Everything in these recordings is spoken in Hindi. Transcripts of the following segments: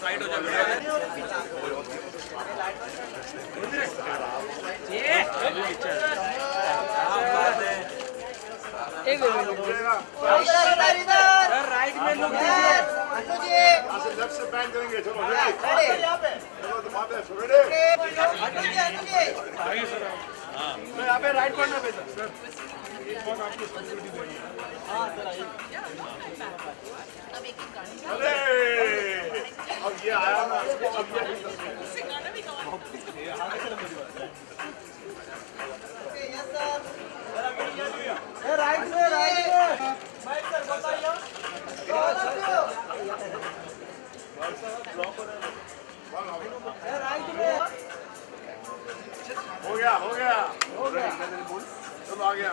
साइड हो जाओ। एक राइट में लोग लेफ्ट से बैन करेंगे। चलो यहाँ पे यहाँ पे राइट कॉर्नर पे सर अरे अब ये आया ना राइट में हो गया सब आ गया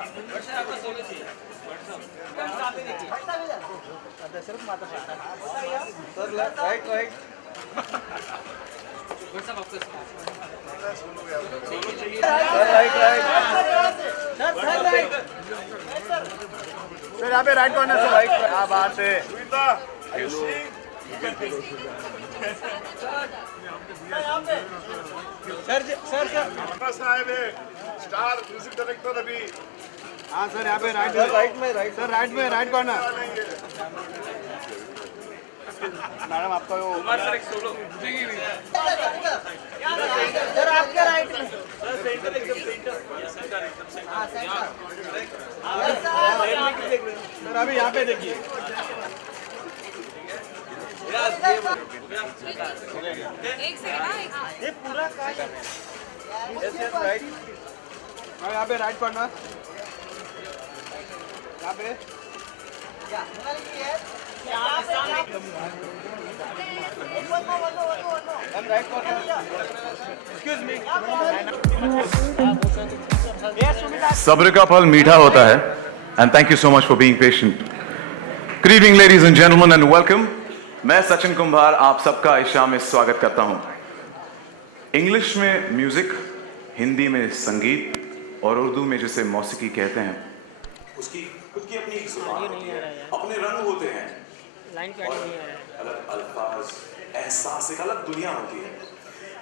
सर यहाँ पे राइट कॉर्नर से राइट क्या बात है सर स्टार म्यूजिक डायरेक्टर अभी हाँ सर यहाँ पे राइट कॉर्नर मैडम आपका वो सर एक सोलो सर आपके राइट में सर सेंटर एकदम सेंटर सर अभी यहाँ पे देखिए एक सेकंड ये पूरा राइट यहाँ पे राइट कॉर्नर यहाँ पे राइट कॉर्नर एक्सक्यूज मी सब्र का फल मीठा होता है and thank you so much for being patient. Good evening ladies and gentleman and welcome. मैं सचिन कुंभार आप सबका इस शाम में स्वागत करता हूं। इंग्लिश में म्यूजिक, हिंदी में संगीत और उर्दू में जिसे मौसीकी कहते हैं, उसकी खुद की अपनी एक जुबान होती है, अपने रंग होते हैं, अलग अल्फाज, एहसास, एक अलग दुनिया होती है।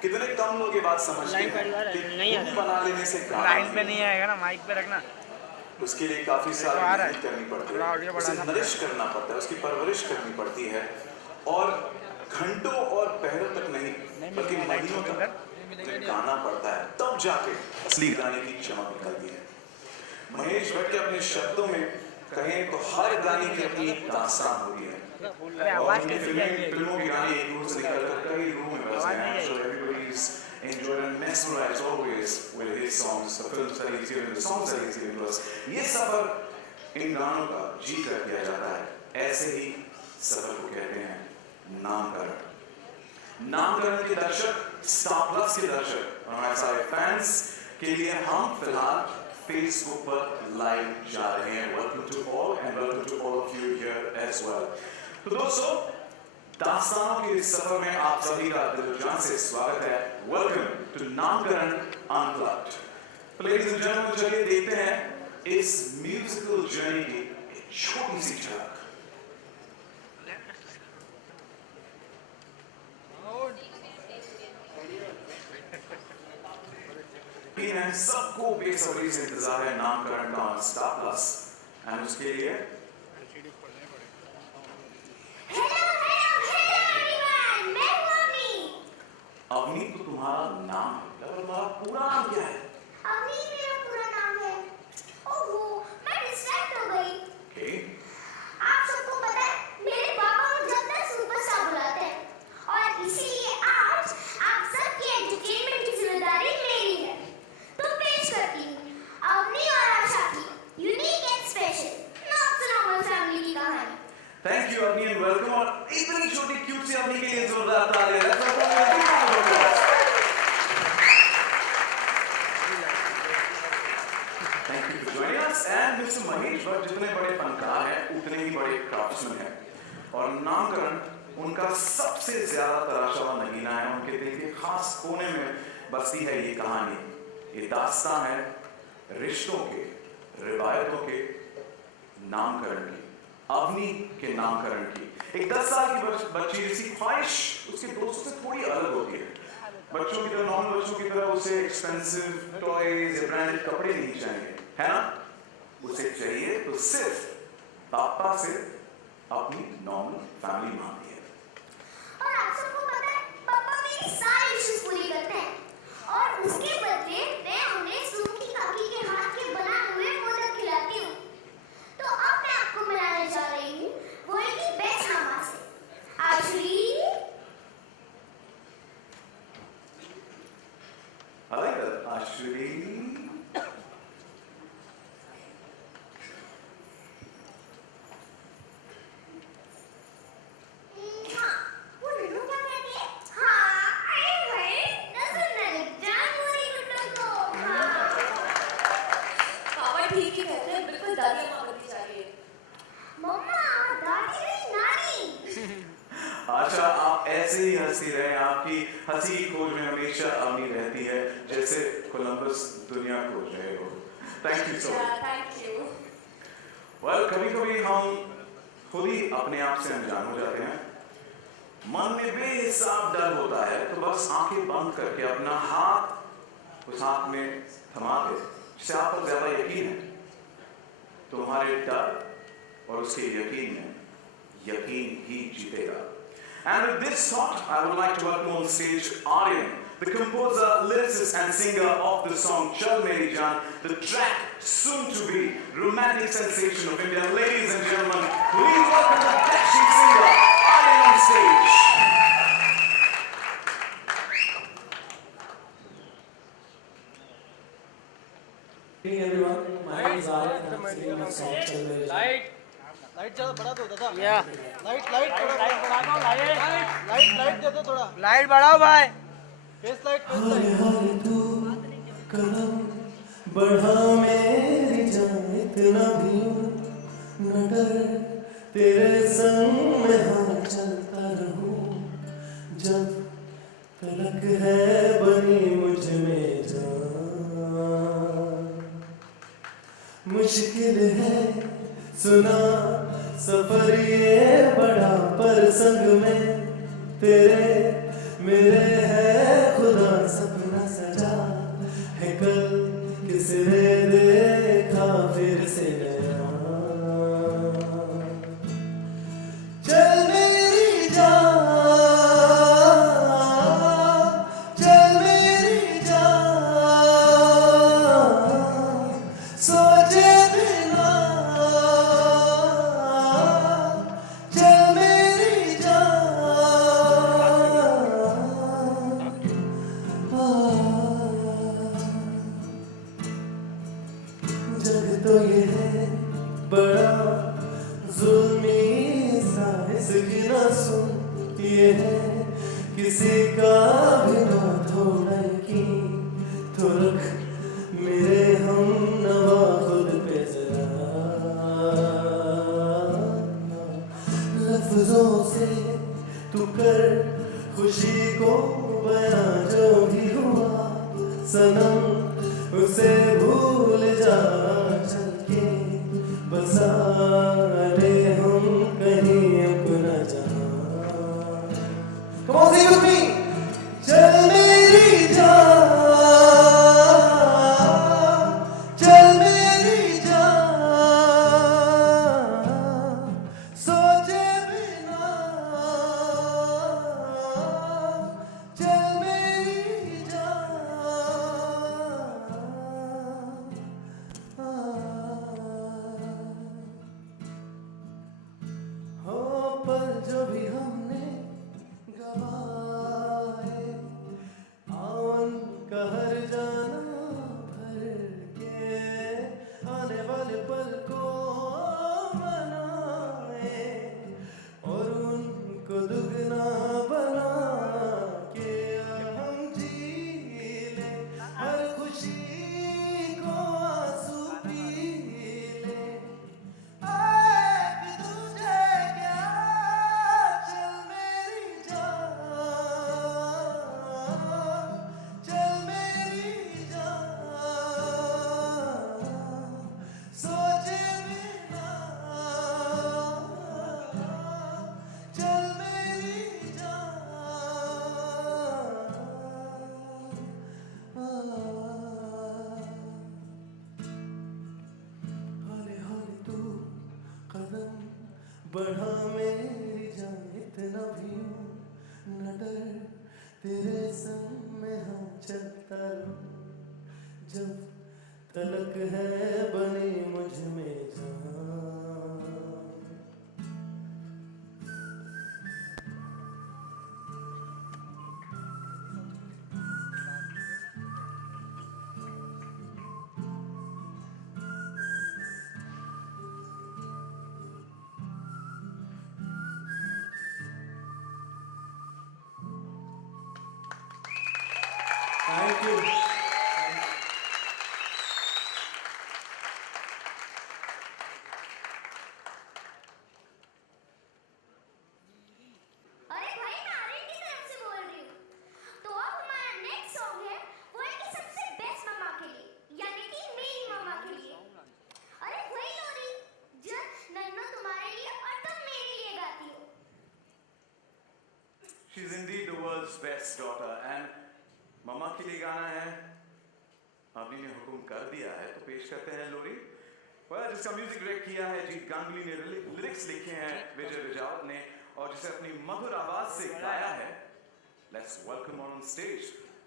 कितने कम लोग ये बात समझते हैं कि धुन बना लेने से लाइन पे नहीं आएगा ना, माइक पे रखना। उसके लिए काफी सारी मेहनत करनी पड़ती है, उसे नरिश करना पड़ता है, उसकी परवरिश करनी पड़ती है और घंटों और पहरों तक नहीं बल्कि महीनों तक गाना पड़ता है, तब जाके असली गाने की चमक निकलती है। महेश भट्ट के अपने शब्दों में कहें तो हर गाने की अपनी एक दास्तान होती है और अपनी फिल्मों के गाने एक रूप से निकलकर कई रूपों में बस गए हैं। So everybody's enjoyed and mesmerized always with his songs, the films that he's given, the songs that he's given to us. ये सफर इन गानों का जी कर दिया जाता है। ऐसे ही सफर को कहते हैं नामकरण। नामकरण के दर्शक, स्टार प्लस के दर्शक और हमारे सारे फैंस के लिए हम फिलहाल फेसबुक पर लाइव जा रहे हैं। Welcome to all and welcome to all of you here as well. तो दोस्तों, दास्तानों के इस सफर में आप सभी का दिलजान से स्वागत है। वेलकम टू नामकरण अनप्लग्ड। तो लेडीज एंड जेंटलमैन, चलिए देखते हैं इस म्यूजिकल जर्नी की एक छोटी सी झलक। सबको बेसब्री से इंतजार है नामकरण का स्टार प्लस एंड उसके लिए अवनी तो तुम्हारा नाम है, पर तुम्हारा पूरा नाम क्या है? अवनी मेरा पूरा नाम है। ओहो, मैं डिस्ट्रैक्ट हो गई। Okay. आप सबको पता है मेरे पापा मुझे अपना सुपरस्टार बुलाते हैं और इसीलिए आज आप सबकी एंटरटेनमेंट की जिम्मेदारी मेरी है। तो पेश करती हूँ अवनी और आशा की unique and special not so normal family की कहानी। Thank you, Avni, and welcome. सबसे ज्यादा तराशा हुआ नगीना है, उनके दिल के खास कोने में बसती है ये कहानी। ये दास्तां है रिश्तों के, रिवायतों के नामकरण की, अवनी के नामकरण की। एक 10 साल की बच्ची जिसकी ख्वाहिश उसके दोस्तों से थोड़ी अलग होती है। बच्चों की तरह, नॉर्मल बच्चों की तरह उसे एक्सपेंसिव टॉयज, ब्रांडेड कपड़े नहीं चाहिए, है ना? उसे चाहिए तो सिर्फ पापा से अपनी नॉर्मल फैमिली मांगती है। और आप सबको पता है पापा मेरी सारी विशेष पूरी करते हैं और उसके बदले मैं उन्हें सूखी काकी के हाथ के बनाए हुए मोदक खिलाती हूँ। तो अब मैं आपको मिलाने जा रही हूँ वही की बेस्ट मामा से, आश्री। आश्री आशा, आप ऐसे ही हंसती रहे। आपकी हंसी की खोज में हमेशा अवनी रहती है, जैसे कोलंबस दुनिया खोज रहे हो। Thank you so much. Well, कभी कभी हम खुद ही अपने आप से अनजान हो जाते हैं। मन में बेहिसाब डर होता है तो बस आंखें बंद करके अपना हाथ उस हाथ में थमा दे जिसे आप पर ज्यादा यकीन है। तुम्हारे डर और उसके यकीन में यकीन ही जीतेगा। And with this thought, I would like to welcome on stage Aryan, the composer, lyricist and singer of the song Chal Meri Jaan, the track soon to be romantic sensation of India. Ladies and gentlemen, please welcome the dashing singer Aryan on stage. Hey everyone, my name is Aryan and I'm singing the song Chal Meri Jaan. Light ज़्यादा बढ़ा दो दादा। या लाइट थोड़ा बढ़ा दो, लाइट दे दो थोड़ा। लाइट बढ़ाओ भाई। Face light. हाय हाय तू कदम बढ़ा मेरी जान, इतना भी न डर, तेरे संग में हाँ चलता रहूं, जब तलक है बनी मुझ में जान। मुश्किल है सुना सफर ये बड़ा, पर संग में तेरे मेरे है खुदा सपना सजा है, कल किसने देखा फिर से नया। चल मेरी जान, चल मेरी जान, सोचे बिना चल मेरी जान। जग तो ये है बड़ा जुल्मी सा, इसकी ना सुन ये है किसी का भी ना थोड़ा यकीन, तो रख मेरे हम नवा खुद पे जरा। लफ्जों से तू कर खुशी को बयां, जो भी हुआ सनम उसे भूल जा, चल के बसा ले हम कहीं अपना जहां। Come on, sing with me. चल मेरी जान, चल मेरी जान, सोचे बिना चल मेरी जान। हो पर जो भी हमने गवा बढ़ा मेरी जान इतना भी हूँ न डर, तेरे संग में हम चलता रहूं, जब तलक है बनी मुझ में जान। Thank you. अरे भाई मैं आर्यन की तरफ से बोल रही हूँ। तो अब हमारा नेक्स्ट सॉन्ग है वो है कि सबसे बेस्ट मामा के लिए, यानी कि मेरी मामा के लिए। अरे वही लोरी जो नन्नू तुम्हारे लिए और तुम मेरे लिए गाती हो। She's indeed the world's best daughter and मम्मा के लिए गाना है, आपने ने हुक्म कर दिया है तो पेश करते हैं लोरी। जिसका म्यूजिक डायरेक्ट किया है जीत गांगुली ने, लिरिक्स लिखे हैं विजय विजावत ने, और जिसे अपनी मधुर आवाज से गाया है। Let's welcome on stage,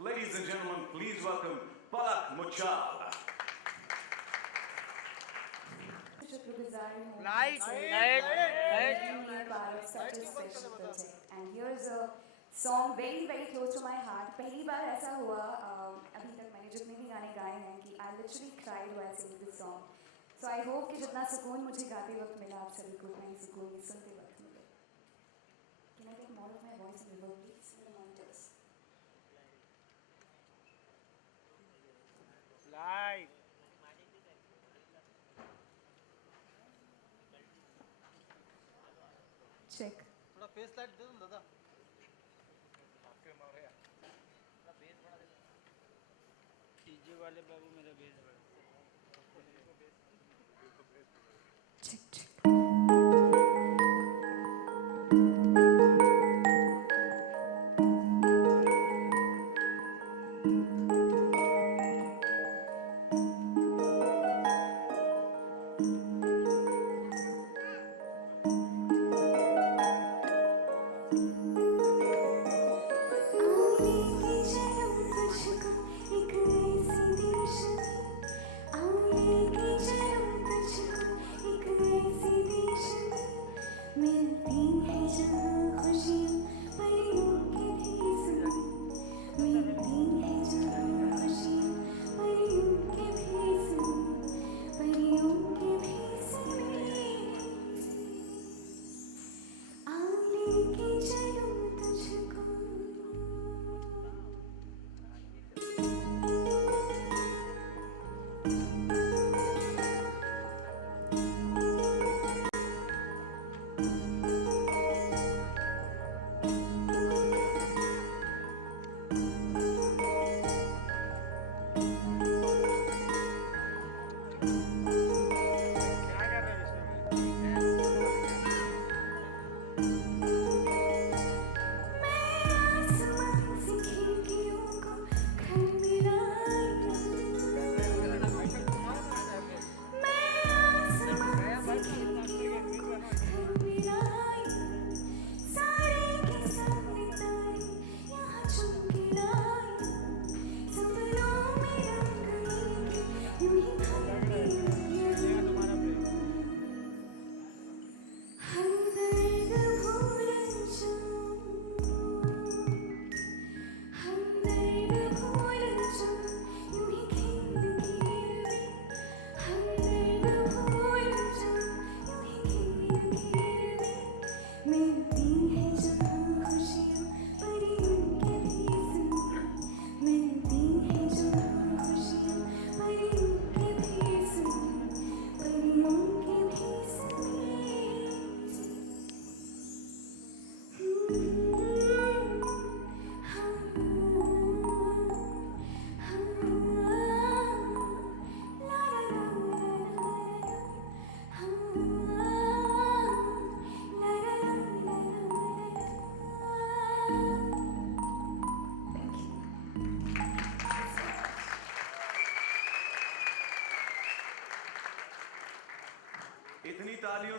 ladies and gentlemen, please welcome Palak Muchal. Part of such a special project, and here's a song very very close to my heart. पहली बार ऐसा हुआ अभी तक मैंने जितने भी गाने गाए हैं कि I literally cried while singing this song. So I hope कि जितना सुकून मुझे गाते वक्त मिला आप सभी को उतना ही सुकून ये सुनते वक्त मिले. Can I take more of my voice and reverb please in the monitors? Light Check. थोड़ा फेस लाइट दे दो दादा। डीजे वाले बाबू मेरा बेस बड़ा Check check. मिलती है जहाँ खुशियाँ परियों के भी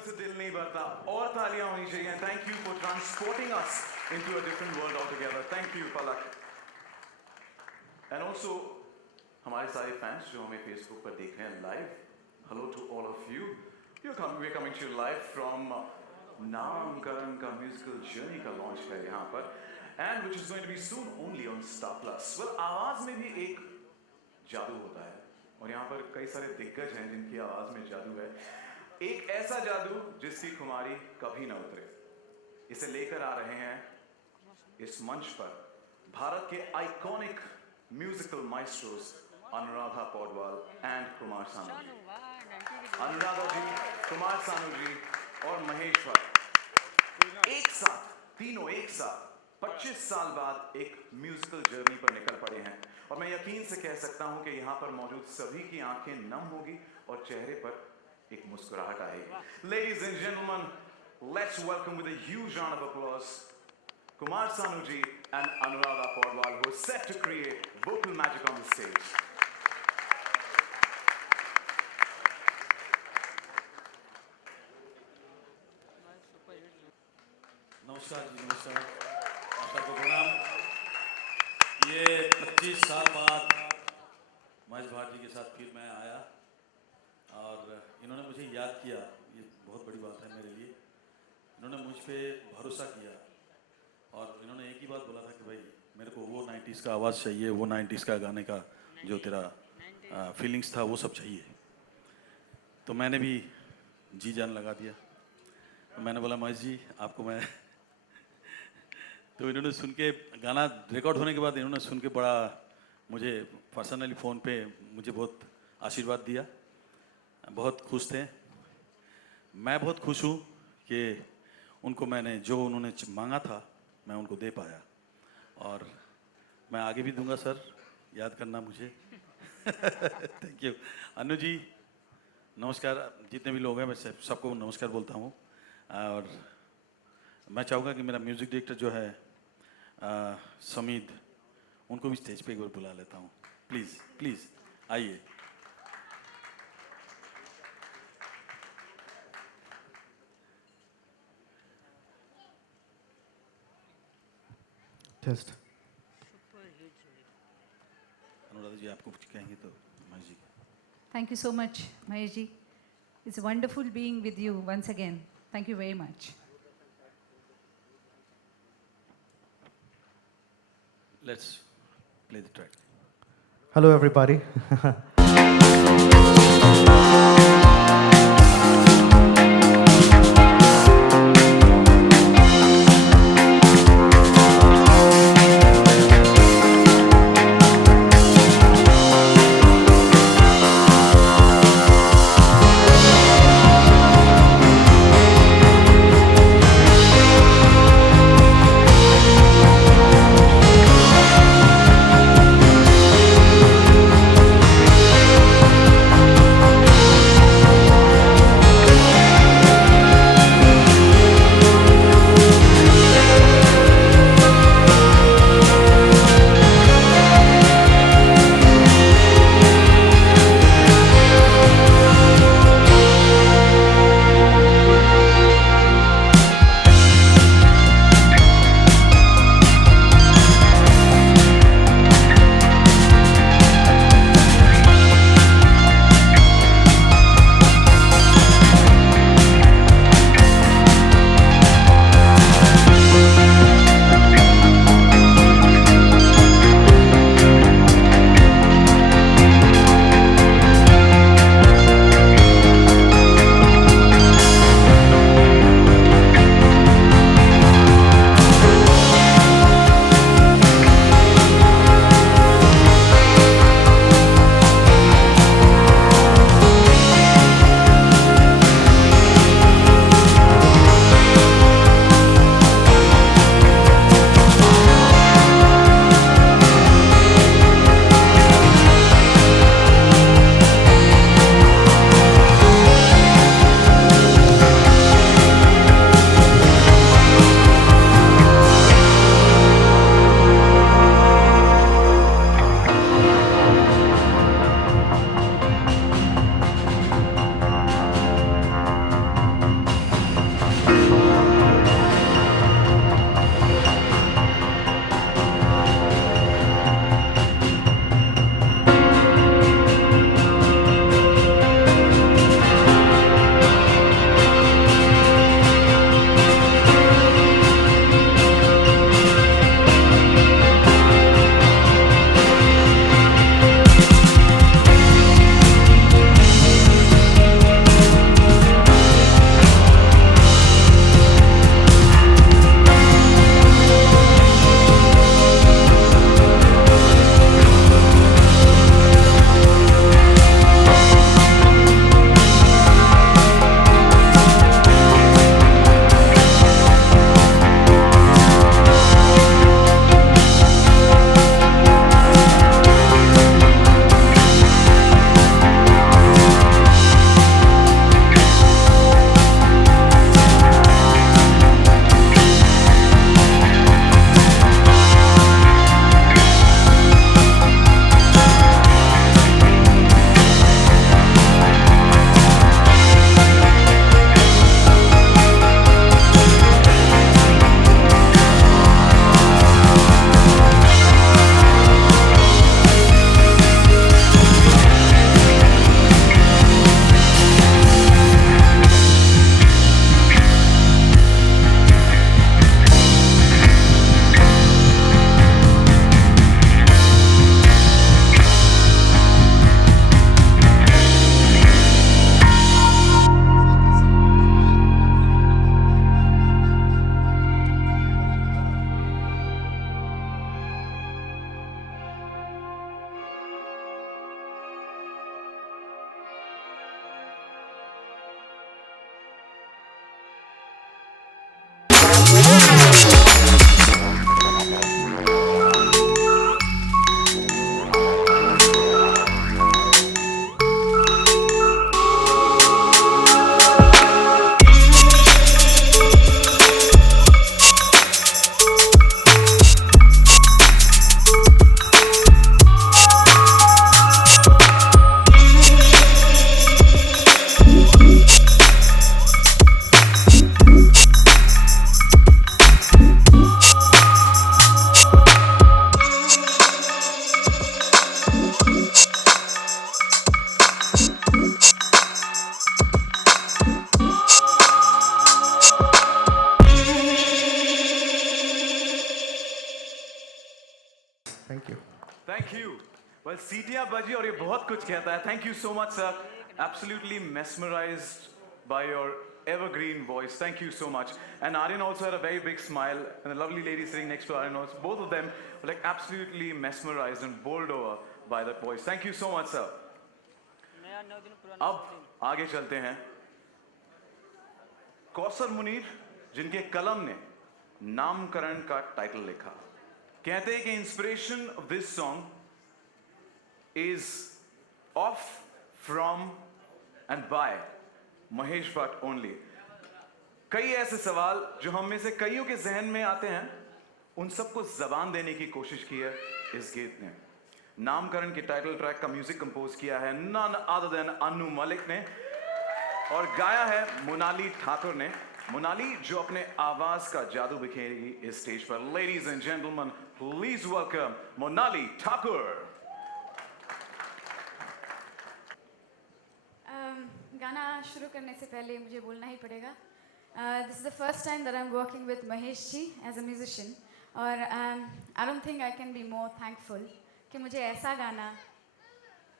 से दिल नहीं भरता, और तालियां होनी चाहिए. Thank you for transporting us into a different world altogether. Thank you, Palak. And also, हमारे सारे fans जो हमें Facebook पर देख रहे हैं live, hello to all of you. We're coming to you live from नामकरण का musical journey का launch है यहाँ पर, and which is going to be soon only on Star Plus. Well, आवाज में भी एक जादू होता है, और यहाँ पर कई सारे दिग्गज हैं जिनकी आवाज में जादू है. एक ऐसा जादू जिसकी खुमारी कभी ना उतरे. इसे लेकर आ रहे हैं इस मंच पर भारत के iconic musical maestros Anuradha Paudwal and Kumar Sanu ji. Anuradha जी, कुमार सानू जी और महेश भट्ट एक साथ, तीनों एक साथ 25 साल बाद एक म्यूजिकल जर्नी पर निकल पड़े हैं, और मैं यकीन से कह सकता हूं कि यहाँ पर मौजूद सभी की आंखें नम होगी और चेहरे पर एक मुस्कुराहट आएगी. Ladies and gentlemen, let's welcome with a huge round of applause Kumar Sanu ji and Anuradha Paudwal, who are set to create vocal magic on the stage. नमस्कार जी, नमस्कार, आपका प्रणाम. ये 25 साल बाद महेश भाट जी के साथ फिर मैं आया, और इन्होंने मुझे याद किया, ये बहुत बड़ी बात है मेरे लिए. इन्होंने मुझ पे भरोसा किया, और इन्होंने एक ही बात बोला था कि भाई मेरे को वो 90s का आवाज़ चाहिए, वो 90s का गाने का जो तेरा फीलिंग्स था वो सब चाहिए. तो मैंने भी जी जान लगा दिया. मैंने बोला महेश जी आपको मैं तो इन्होंने सुन के, गाना रिकॉर्ड होने के बाद इन्होंने सुन के बड़ा मुझे पर्सनली फ़ोन पे मुझे बहुत आशीर्वाद दिया. बहुत खुश थे. मैं बहुत खुश हूँ कि उनको मैंने जो उन्होंने मांगा था मैं उनको दे पाया, और मैं आगे भी दूंगा सर, याद करना मुझे. Thank you. अनु जी नमस्कार. जितने भी लोग हैं मैं सबको नमस्कार बोलता हूँ, और मैं चाहूँगा कि मेरा म्यूज़िक डायरेक्टर जो है समीद, उनको भी स्टेज पे एक बार बुला लेता हूँ. प्लीज़ प्लीज़ आइए. टेस्ट. अनुराधा जी आपको कुछ कहेंगे तो Mahesh ji. Thank you so much, Mahesh ji. It's wonderful being with you once again. Thank you very much. Let's play the track. Hello everybody. Thank you. Thank you. Well, सीटियां बजी और ये बहुत कुछ कहता है. Thank you so much, sir. Absolutely mesmerized by your evergreen voice. Thank you so much. And Aryan also had a very big smile, and the lovely lady sitting next to Aryan also. Both of them were like absolutely mesmerized and bowled over by that voice. Thank you so much, sir. नया 9 दिन पुराना अब आगे चलते हैं. कौसर मुनीर, जिनके कलम ने नामकरण का टाइटल लिखा, कहते हैं कि inspiration of this song is of, from and by Mahesh Bhatt only. कई ऐसे सवाल जो हम में से कईयों के जहन में आते हैं, उन सबको जबान देने की कोशिश की है इस गीत ने. नामकरण के टाइटल ट्रैक का म्यूजिक कंपोज किया है none other than Anu Malik ने, और गाया है मोनाली ठाकुर ने. मोनाली जो अपने आवाज का जादू बिखेरेगी इस स्टेज पर. Ladies and gentleman, please welcome Monali Thakur. गाना शुरू करने से पहले मुझे बोलना ही पड़ेगा. This is the first time that I am working with Mahesh ji as a musician, और I don't think I can be more thankful कि मुझे ऐसा गाना,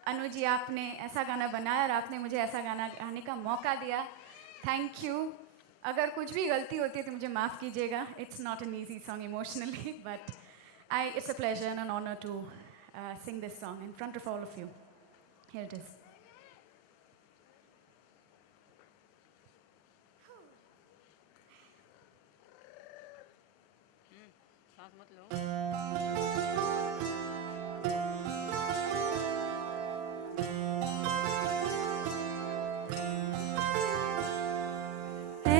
अनु जी आपने ऐसा गाना बनाया और आपने मुझे ऐसा गाना गाने का मौका दिया. Thank you. अगर कुछ भी गलती होती है तो मुझे माफ़ कीजिएगा. It's not an easy song emotionally, but it's a pleasure and an honour to sing this song in front of all of you. Here it is. सांस मत लो. ऐ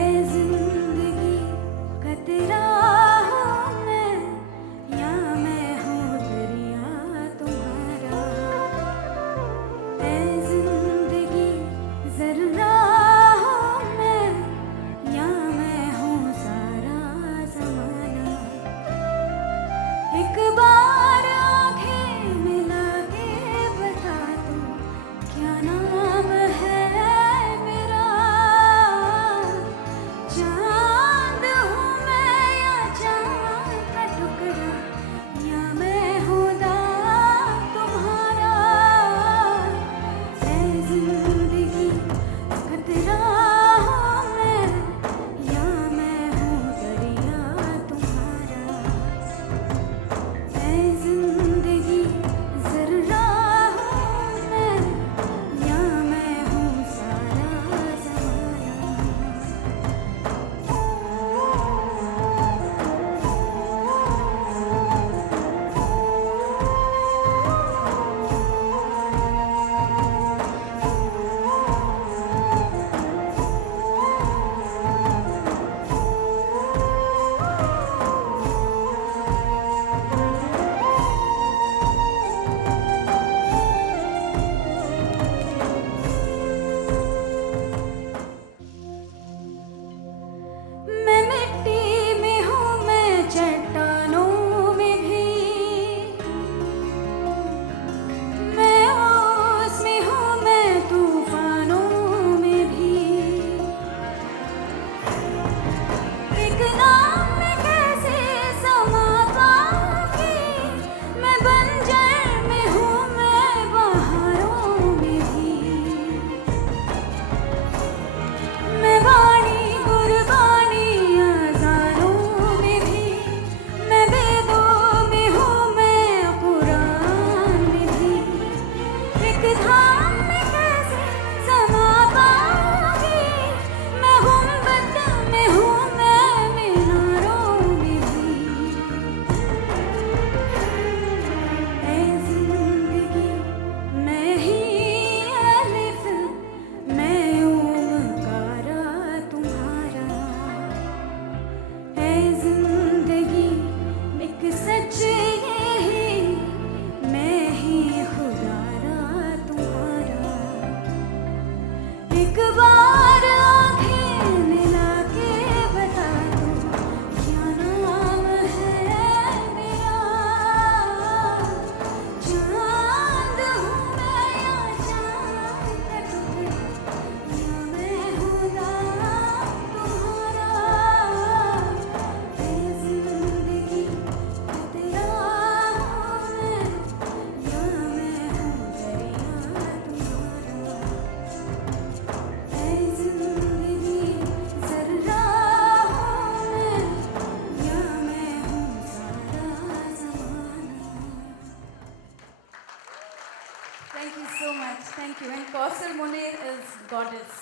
so much. Thank you. And Kausal Munir is goddess.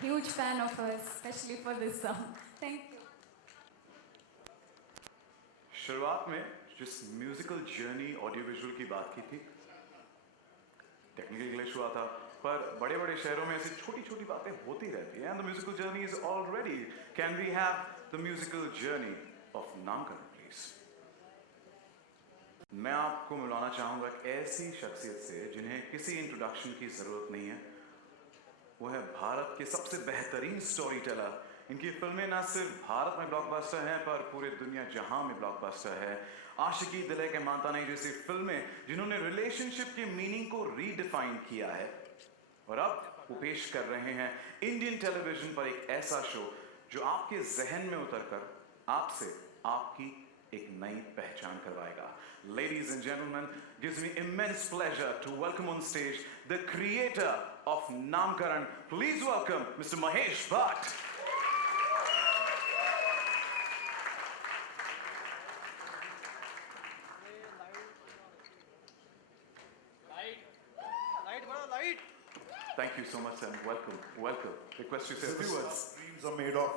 Huge fan of hers, especially for this song. Thank you. शुरुआत में जिस म्यूजिकल जर्नी ऑडियो विजुअल की बात की थी, टेक्निकल ग्लिच हुआ था, पर बड़े बड़े शहरों में ऐसी छोटी छोटी बातें होती रहती हैं. And the musical journey is already. Can we have the musical journey of Naamkaran please? मैं आपको मिलाना चाहूंगा एक ऐसी शख्सियत से जिन्हें किसी इंट्रोडक्शन की जरूरत नहीं है. वो है भारत के सबसे बेहतरीन स्टोरी टेलर. इनकी फिल्में ना सिर्फ भारत में ब्लॉकबस्टर हैं पर पूरे दुनिया जहां में ब्लॉकबस्टर है. आशिकी दिल है के मानता नहीं जैसी फिल्में जिन्होंने रिलेशनशिप के मीनिंग को रीडिफाइन किया है. और अब वो पेश कर रहे हैं इंडियन टेलीविजन पर एक ऐसा शो जो आपके जहन में उतरकर आपसे आपकी एक नई पहचान करवाएगा. Ladies and gentlemen, gives me immense pleasure to welcome on stage the creator of Namkaran. Please welcome Mr. Mahesh Bhatt. Thank you so much and welcome. Welcome. Request you to say a few words. Dreams are made of.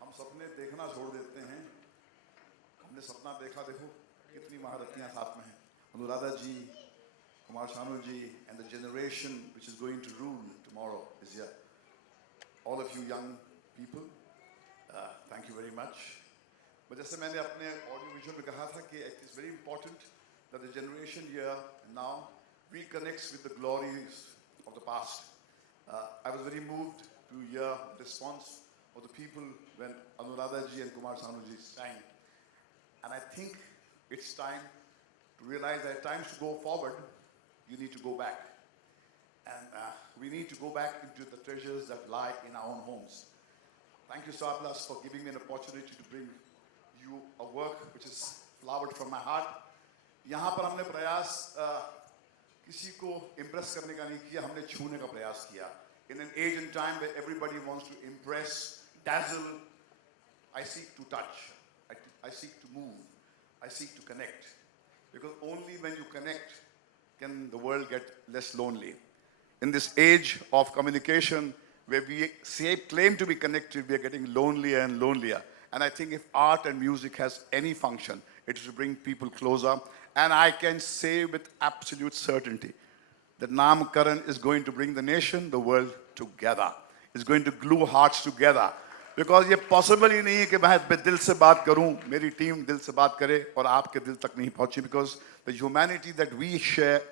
हम सपने देखना छोड़ देते हैं. हमने सपना देखा, देखो कितनी महारथियां साथ में हैं. अनुराधा जी, Kumar Sanu ji, and the generation which is going to rule tomorrow is here. All of you young people, thank you very much. But जैसे मैंने अपने audio visual में कहा था कि it is very important that the generation here now reconnects with the glories of the past. I was very moved to hear the response of the people when Anuradha ji and Kumar Sanu ji sang. And I think it's time to realize that at times to go forward, you need to go back. And we need to go back into the treasures that lie in our own homes. Thank you, Star Plus, for giving me an opportunity to bring you a work which is flowered from my heart. यहाँ पर हमने प्रयास किसी को impress करने का नहीं किया, हमने छूने का प्रयास किया. In an age and time where everybody wants to impress, dazzle, I seek to touch, I seek to move, I seek to connect. Because only when you connect can the world get less lonely. In this age of communication where we claim to be connected, we are getting lonelier and lonelier. And I think if art and music has any function, it is to bring people closer. And I can say with absolute certainty that Namkaran is going to bring the nation, the world together. It's going to glue hearts together. Because ये possible ही नहीं है कि मैं दिल से बात करूं, मेरी टीम दिल से बात करे और आपके दिल तक नहीं पहुंचे. Because the humanity that we share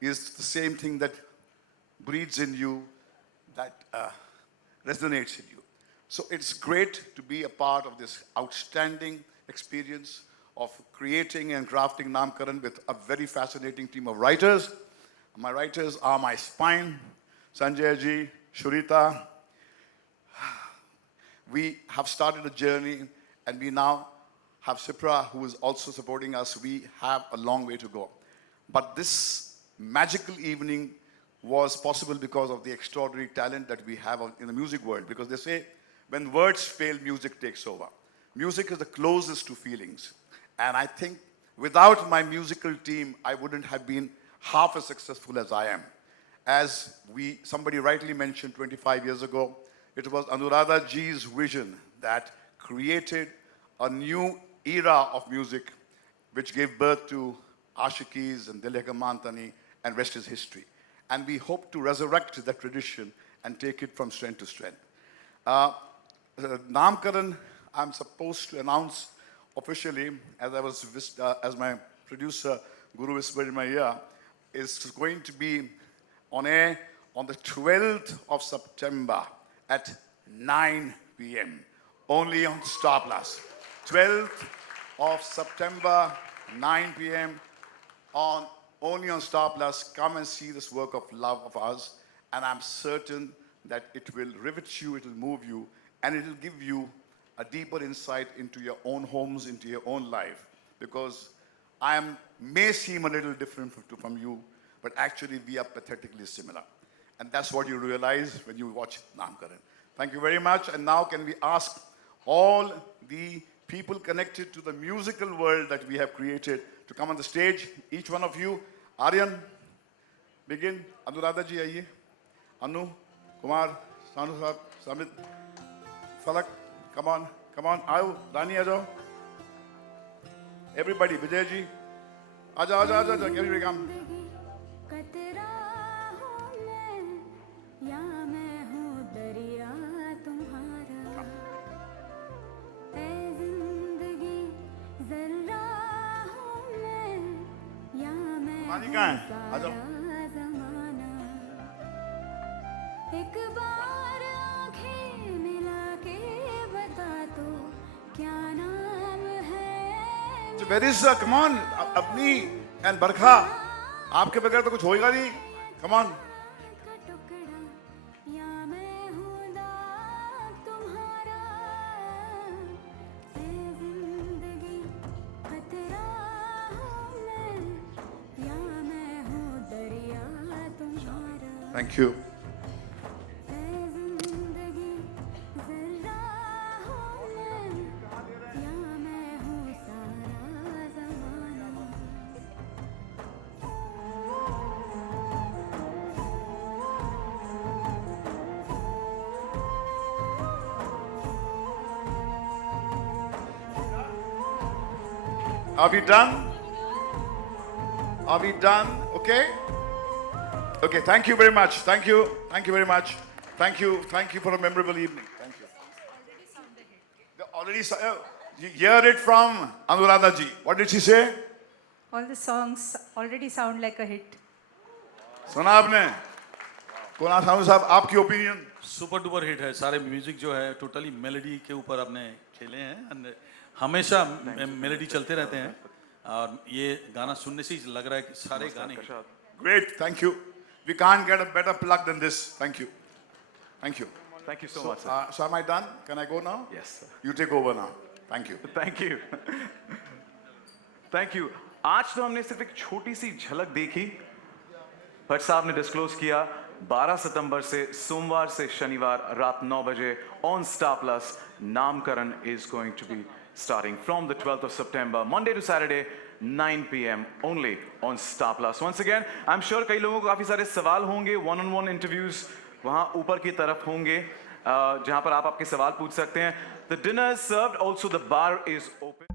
is the same thing that breathes in you, that resonates in you. So it's great to be a part of this outstanding experience of creating and crafting Namkaran with a very fascinating team of writers. My writers are my spine, Sanjay ji, Shurita. We have started a journey and we now have Sipra who is also supporting us. We have a long way to go. But this magical evening was possible because of the extraordinary talent that we have in the music world. Because they say, when words fail, music takes over. Music is the closest to feelings. And I think without my musical team, I wouldn't have been half as successful as I am. As somebody rightly mentioned 25 years ago, it was Anuradha ji's vision that created a new era of music which gave birth to Ashikis and Dil Hai Ke Mantani, and rest is history. And we hope to resurrect that tradition and take it from strength to strength. Namkaran, I'm supposed to announce officially, as my producer Guru whispered in my ear, is going to be on air on the 12th of September at 9 p.m. only on Star Plus. 12th of September, 9 p.m. only on Star Plus. Come and see this work of love of ours, and I'm certain that it will rivet you, it will move you, and it will give you a deeper insight into your own homes, into your own life. Because may seem a little different from you, but actually we are pathetically similar. And that's what you realize when you watch Namkaran. Thank you very much. And now can we ask all the people connected to the musical world that we have created to come on the stage, each one of you. Aryan, begin Anuradha ji आइए, अनु, कुमार, सानू साहब, समित, फलक, कम ऑन, आओ, रानी आ जाओ, एवरीबॉडी, विजय जी, आ जाओ, एवरीबॉडी कम। कतरा हूँ मैं या मैं हूँ दरिया तुम्हारा, ऐ जिंदगी जर्रा हूँ मैं या मैं पानी कहाँ है? आ जाओ। जमाना, एक बार आंखें मिला के बता दो क्या नाम है। So where is come on, अपनी and बरखा, आपके बगैर तो कुछ होएगा नहीं, come on। का टुकड़ा या मैं हूँ दाग तुम्हारा, ऐ जिंदगी खतरा हूँ मैं या मैं हूँ दरिया तुम्हारा, Thank you। ऐ जिंदगी जर्रा हूँ मैं या मैं हूँ सारा जमाना। Are we done? Are we done? Okay? Okay, thank you very much. Thank you very much. Thank you for a memorable evening. Thank you. They already you hear it from Anuradha ji. What did she say? All the songs already sound like a hit. सुना आपने? कुणाल सानू साहब, आपकी ओपिनियन? सुपर डुपर हिट है। सारे म्यूजिक जो है टोटली मेलोडी के ऊपर आपने खेले हैं and हमेशा मेलोडी चलते रहते हैं और ये गाना सुनने से ही लग रहा है कि सारे गाने Great, thank you. We can't get a better plug than this. Thank you. Thank you so much, sir. So am I done? Can I go now? Yes, sir. You take over now. Thank you. Thank you. Thank you. आज तो हमने सिर्फ एक छोटी सी झलक देखी। भट्ट साहब ने डिस्क्लोज किया 12 सितंबर से सोमवार से शनिवार रात 9 बजे on Star Plus, नामकरण is going to be starting from the 12th of September, Monday to Saturday, 9 p.m. only on Star Plus. Once again, I'm sure कई लोगों को काफी सारे सवाल होंगे, one-on-one interviews वहाँ ऊपर की तरफ होंगे जहाँ पर आप आपके सवाल पूछ सकते हैं. The dinner is served, also the bar is open.